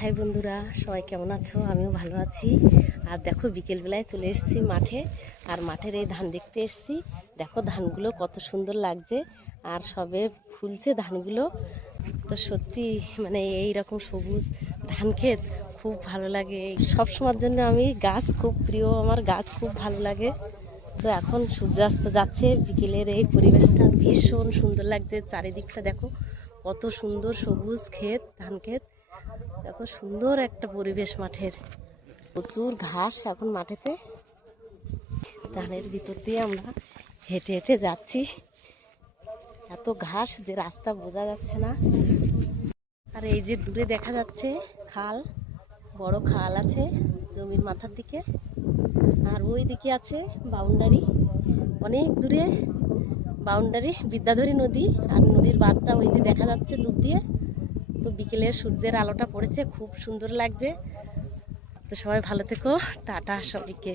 High বন্ধুরা, সবাই কেমন আছো? আমিও ভালো আছি। আর দেখো বিকেলবেলায় চলে এসেছি মাঠে, আর মাঠের এই ধান দেখতে এসেছি। দেখো ধানগুলো কত সুন্দর লাগছে, আর সবে ফুলছে ধানগুলো। তো সত্যি মানে এই রকম সবুজ ধান ক্ষেত খুব ভালো লাগে। সব সময়ের জন্য আমি গাছ খুব প্রিয়, আমার গাছ খুব ভালো লাগে। তো এখন সূর্যাস্ত যাচ্ছে, বিকেলের এই পরিবেশটা ভীষণ সুন্দর লাগছে। চারিদিকটা দেখো কত সুন্দর সবুজ ক্ষেত, ধান ক্ষেত। দেখো সুন্দর একটা পরিবেশ মাঠের, প্রচুর ঘাস এখন মাঠেতে। ধানের ভিতর দিয়ে আমরা হেঁটে হেঁটে যাচ্ছি, এত ঘাস যে রাস্তা বোঝা যাচ্ছে না। আর এই যে দূরে দেখা যাচ্ছে খাল, বড় খাল আছে জমির মাথার দিকে, আর ওই দিকে আছে বাউন্ডারি, অনেক দূরে বাউন্ডারি, বিদ্যাধরী নদী। আর নদীর বাঁধটা ওই যে দেখা যাচ্ছে দূর দিয়ে। তো বিকেলের সূর্যের আলোটা পড়েছে, খুব সুন্দর লাগছে। তো সবাই ভালো থেকো, টাটা সবাইকে।